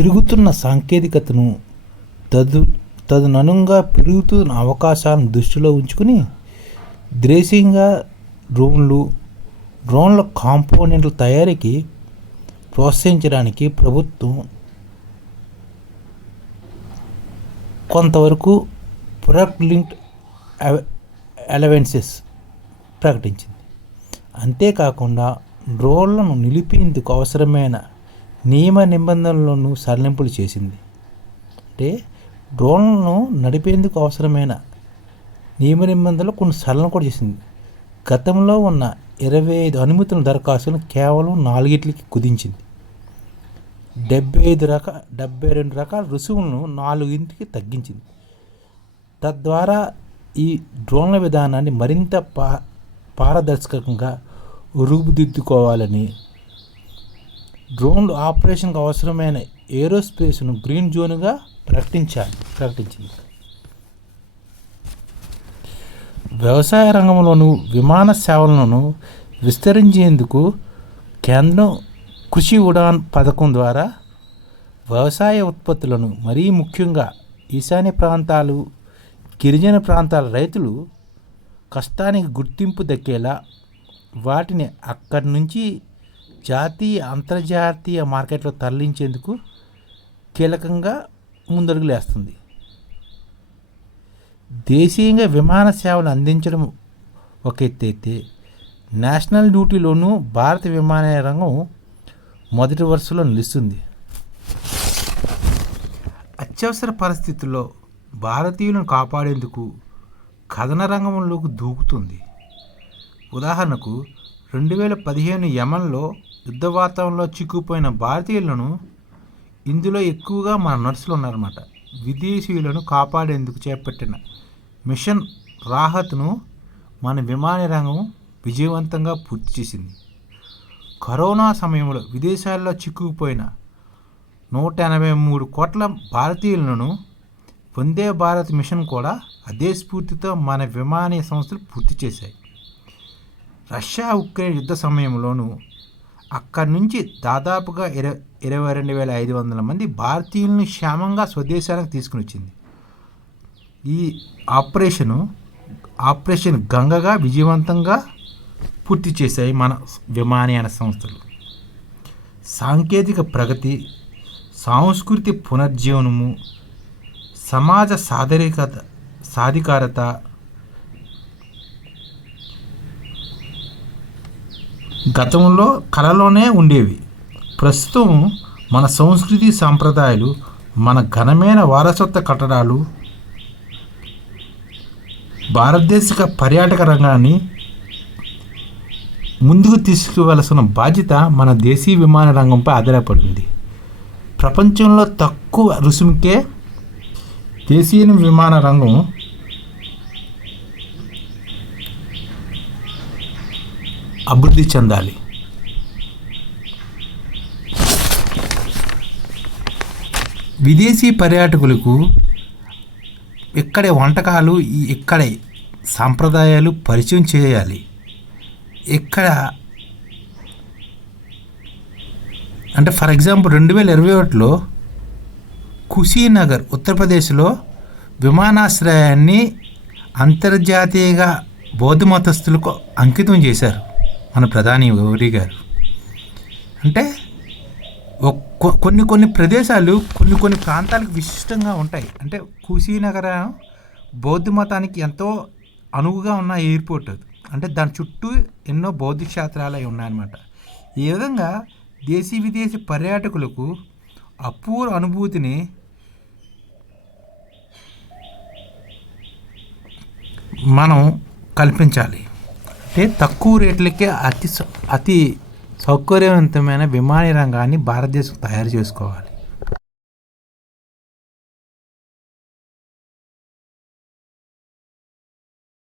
పెరుగుతున్న సాంకేతికతను తదు తదనుగుణంగా పెరుగుతున్న అవకాశాలను దృష్టిలో ఉంచుకుని దేశీయంగా డ్రోన్లు డ్రోన్ల కాంపోనెంట్ల తయారీకి ప్రోత్సహించడానికి ప్రభుత్వం కొంతవరకు ప్రొడక్ట్ లింక్డ్ అలవెన్సెస్ ప్రకటించింది. అంతేకాకుండా డ్రోన్లను నిలిపేందుకు అవసరమైన నియమ నిబంధనలను సడలింపులు చేసింది. అంటే డ్రోన్లను నడిపేందుకు అవసరమైన నియమ నిబంధనలు కొన్ని సడలను కూడా చేసింది. గతంలో ఉన్న ఇరవై ఐదు అనుమతుల దరఖాస్తులను కేవలం నాలుగిట్లకి కుదించింది. డెబ్బై ఐదు రకాల డెబ్బై రెండు రకాల రుసుములను నాలుగింటికి తగ్గించింది. తద్వారా ఈ డ్రోన్ల విధానాన్ని మరింత పా పారదర్శకంగా రూపుదిద్దుకోవాలని డ్రోన్లు ఆపరేషన్కు అవసరమైన ఏరోస్పేస్ను గ్రీన్ జోన్గా ప్రకటించాలి ప్రకటించింది. వ్యవసాయ రంగంలోను విమాన సేవలను విస్తరించేందుకు కేంద్రం కృషి ఉడాన్ పథకం ద్వారా వ్యవసాయ ఉత్పత్తులను మరీ ముఖ్యంగా ఈశాన్య ప్రాంతాలు గిరిజన ప్రాంతాల రైతులు కష్టానికి గుర్తింపు దక్కేలా వాటిని అక్కడి నుంచి జాతీయ అంతర్జాతీయ మార్కెట్లో తరలించేందుకు కీలకంగా ముందడుగులేస్తుంది దేశీయంగా విమాన సేవలు అందించడం ఒక ఎత్తు అయితే నేషనల్ డ్యూటీలోనూ భారత విమానయాన రంగం మొదటి వరుసలో నిలుస్తుంది. అత్యవసర పరిస్థితుల్లో భారతీయులను కాపాడేందుకు కథన రంగంలోకి దూకుతుంది. ఉదాహరణకు రెండు వేల పదిహేను యమన్లో యుద్ధ వాతావరణంలో చిక్కుపోయిన భారతీయులను ఇందులో ఎక్కువగా మన నర్సులు ఉన్నారన్నమాట. విదేశీయులను కాపాడేందుకు చేపట్టిన మిషన్ రాహత్ను మన విమాన రంగం విజయవంతంగా పూర్తి చేసింది. కరోనా సమయంలో విదేశాల్లో చిక్కుకుపోయిన నూట ఎనభై మూడు కోట్ల భారతీయులను వందే భారత్ మిషన్ కూడా అదే స్ఫూర్తితో మన విమానీయ సంస్థలు పూర్తి చేశాయి. రష్యా ఉక్రెయిన్ యుద్ధ సమయంలోనూ అక్కడి నుంచి దాదాపుగా ఇరవై ఇరవై రెండు వేల ఐదు వందల మంది భారతీయులను క్షేమంగా స్వదేశానికి తీసుకుని వచ్చింది. ఈ ఆపరేషను ఆపరేషన్ గంగగా విజయవంతంగా పూర్తి చేశాయి మన విమానయాన సంస్థలు. సాంకేతిక ప్రగతి సాంస్కృతిక పునర్జీవనము సమాజ సాదరికత సాధికారత గతంలో కళలోనే ఉండేవి. ప్రస్తుతం మన సంస్కృతి సాంప్రదాయాలు మన ఘనమైన వారసత్వ కట్టడాలు భారతదేశ పర్యాటక రంగాన్ని ముందుకు తీసుకువలసిన బాధ్యత మన దేశీయ విమాన రంగంపై ఆధారపడింది. ప్రపంచంలో తక్కువ రుసుముకే దేశీయ విమాన రంగం అభివృద్ధి చెందాలి. విదేశీ పర్యాటకులకు ఇక్కడే వంటకాలు ఇక్కడే సాంప్రదాయాలు పరిచయం చేయాలి. ఇక్కడ అంటే ఫర్ ఎగ్జాంపుల్ రెండు వేల ఇరవై ఒకటిలో కుషీనగర్ ఉత్తరప్రదేశ్లో విమానాశ్రయాన్ని అంతర్జాతీయంగా బౌద్ధ మతస్థులకు అంకితం చేశారు. మన ప్రధాని గౌరీ గారు. అంటే కొన్ని కొన్ని ప్రదేశాలు కొన్ని కొన్ని ప్రాంతాలకు విశిష్టంగా ఉంటాయి. అంటే కుషీనగరం బౌద్ధ మతానికి ఎంతో అనువుగా ఉన్న ఎయిర్పోర్ట్ అది. అంటే దాని చుట్టూ ఎన్నో బౌద్ధ క్షేత్రాలు అవి ఉన్నాయన్నమాట. ఈ విధంగా దేశీ విదేశీ పర్యాటకులకు అపూర్వ అనుభూతిని మనం కల్పించాలి. అంటే తక్కువ రేట్లకే అతి సౌ- అతి సౌకర్యవంతమైన విమాన రంగాన్ని భారతదేశం తయారు చేసుకోవాలి.